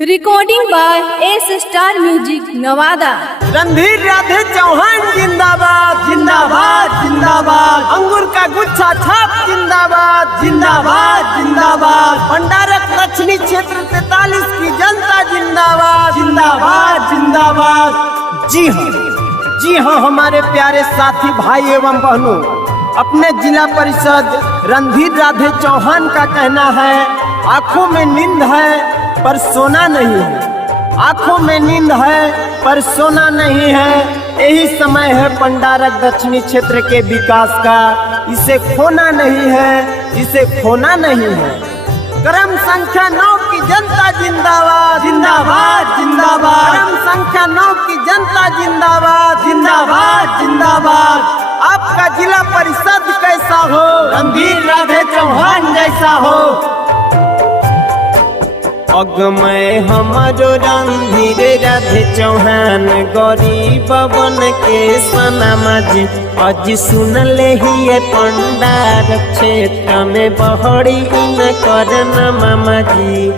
Recording by S star music Nawada. Randhir Radhe Chauhan जिंदाबाद जिंदाबाद जिंदाबाद। अंगूर का गुच्छा छाप जिंदाबाद जिंदाबाद जिंदाबाद। भंडारक दक्षिणी क्षेत्र 43 की जनता जिंदाबाद जिंदाबाद जिंदाबाद। जी हाँ हमारे प्यारे साथी भाई एवं बहनों, अपने जिला परिषद रणधीर राधे चौहान का कहना है, आंखों में नींद है पर सोना नहीं है। आंखों में नींद है पर सोना नहीं है। यही समय है भंडारक दक्षिणी क्षेत्र के विकास का, इसे खोना नहीं है, इसे खोना नहीं है। क्रम संख्या 9 की जनता जिंदाबाद जिंदाबाद जिंदाबाद। क्रम संख्या 9 की जनता जिंदाबाद जिंदाबाद जिंदाबाद। आपका जिला परिषद कैसा हो, रणधीर राधे चौहान जैसा हो। अगमय हमारो रणधीर राधे चौहान, गरीब बन के सनामाजी अज सुनले ही पंडार क्षेत्र में बहड़ी न करना मामाजी,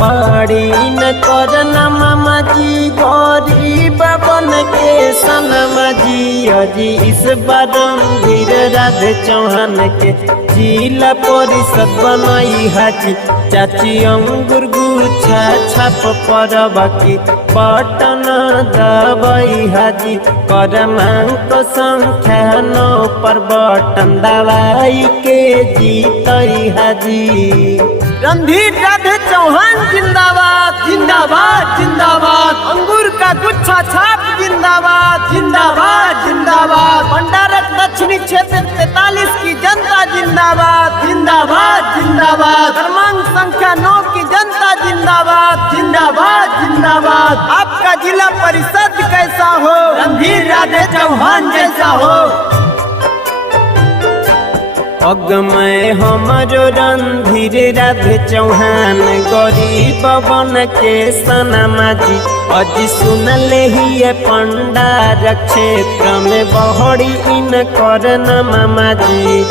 बड़ी न करना मामाजी। गरीब बन के सनामाजी अज इस बार रणधीर राधे चौहान के जिला परिषद बनाई हाजी। चाची अंगूर गुच्छा छाप पर बाकी बटन दबाई हाजी। क्रमांक संख्या 9 पर बटन दबाई के जीतई हाजी। रणधीर राधे चौहान जिंदाबाद जिंदाबाद जिंदाबाद। अंगूर का गुच्छा छाप जिंदाबाद जिंदाबाद जिंदाबाद। भंडारक दक्षिणी क्षेत्र 43 की जनता जिंदाबाद जिंदाबाद जिंदाबाद। क्रमांक संख्या 9 की जनता जिंदाबाद जिंदाबाद जिंदाबाद। आपका जिला परिषद कैसा हो, रणधीर राधे चौहान जैसा हो। अगमय हमारो रणधीर राधे चौहान, गरीब बन के सनामाजी अज सुनले ही पंडार क्षेत्र में बहड़ी न करना मामाजी,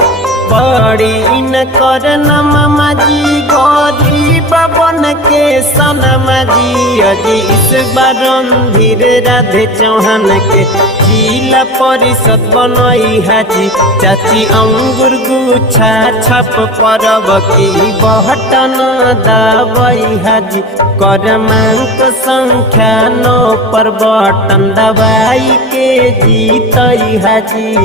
बड़ी न करना मामाजी। गरीब बन के सनामाजी अज इस बार रणधीर राधे चौहान के जिला परिषद बनई हाजी। चाची अंगूर गुच्छा छाप पर बकी बटन दबाई हाजी। क्रमांक संख्या 9 पर बटन दबाई के जीतई हाजी।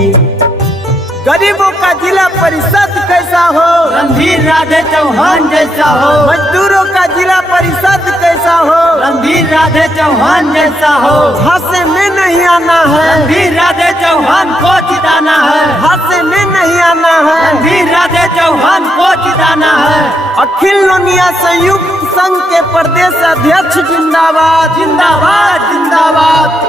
गरीबों का जिला परिषद कैसा हो, रणधीर राधे चौहान जैसा हो। मजदूरों का जिला परिषद कैसा हो, रणधीर राधे चौहान जैसा हो। हाथे में नहीं आना है, रणधीर राधे चौहान को जिताना है। हाथे में नहीं आना है, रणधीर राधे चौहान को जिताना है। अखिल लोनिया संयुक्त संघ के प्रदेश अध्यक्ष जिंदाबाद जिंदाबाद जिंदाबाद।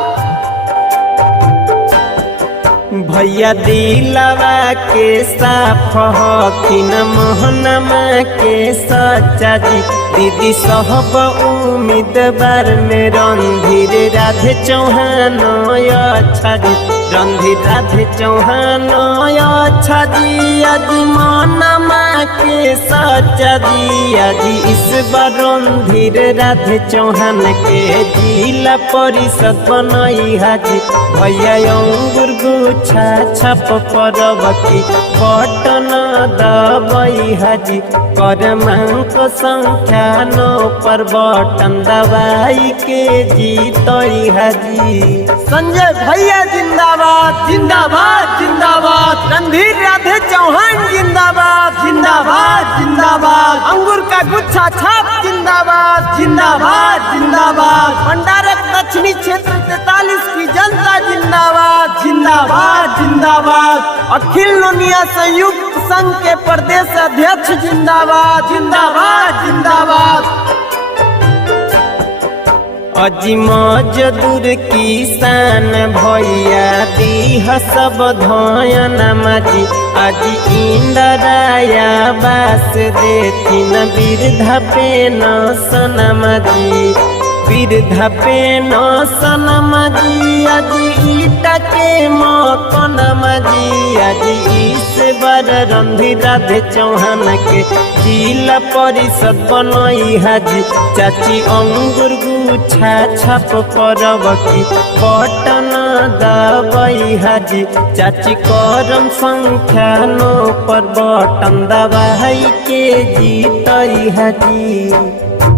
भैया दिलवा के साफ हथिन मोहनमा के सच्चा जी। दीदी सब उम्मीदवार में रणधीर राधे चौहान अच्छा जी। रणधीर राधे चौहान अच्छा जी। आज मोहनमा के सच्चा जी आज इस बार रणधीर राधे चौहान के जिला परिषद बनई हाजी। भैया अंगूर गुच्छा छाप पर बकी बटन दबाई हाजी। क्रमांक संख्या 9 पर बटन दबाई के जीतई हाजी। संजय भैया जिंदाबाद जिंदाबाद जिंदाबाद। रणधीर राधे चौहान जिंदाबाद जिंदाबाद जिंदाबाद। अंगूर का गुच्छा छाप जिंदाबाद जिंदाबाद जिंदाबाद। भंडारक दक्षिणी क्षेत्र 43 की जनता जिंदाबाद जिंदाबाद जिंदाबाद। अखिल लोनिया संयुक्त संघ के प्रदेश अध्यक्ष जिंदाबाद जिंदाबाद जिंदाबाद। अजी मजदूर किसान भैया दीह सब धयन माजी। आज इंदराया बास देथिन वृद्धा पेंशन माजी, वृद्धा पेंशन माजी। आज ईटा के मकान माजी आज इस बार रणधीर राधे चौहान के जिला परिषद बनई हाजी चाची अंगूर गुच्छा छाप परबकी बटन दबाई हाजी चाची करम संख्या नो पर बटन दबाई के जीतई हाजी।